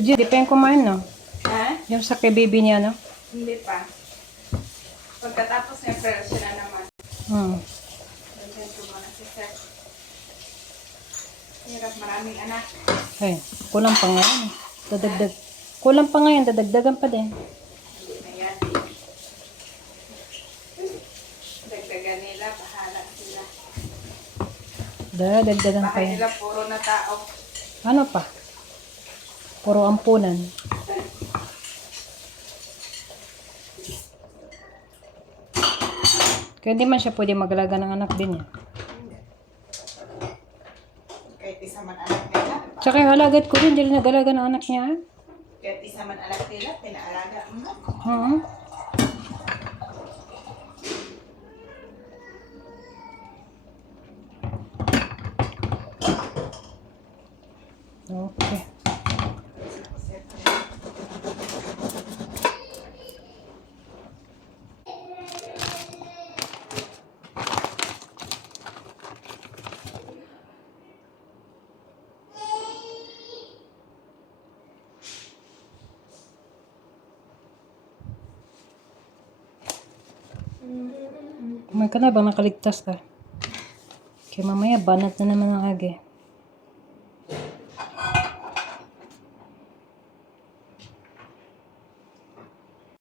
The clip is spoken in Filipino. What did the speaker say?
So, di pa yung kumain, no? Ha? Yung sa kay baby niya, no? Hindi pa. Pagkatapos niya, pero sila naman. Dagyan ko muna si Seth. Hirap, maraming anak. Ay, kulang pa ngayon. Dadagdag. Kulang pa ngayon, dadagdagan pa din. Hindi na yan. Dagdagan nila, bahala sila. Dadagdagan pa Bahay yan. nila, puro na tao. Ano pa? Puro ampunan. Kaya hindi man siya pwede mag-alaga ng anak din niya. Kahit isa man anak nila. Tsaka yung alagad ko rin, hindi rin nag-alaga ng anak niya. Kahit isa man anak nila, pinaalaga mo. Okay. Kumain ka na, bang nakaligtas ka? Kaya mamaya, banat na naman ang agi.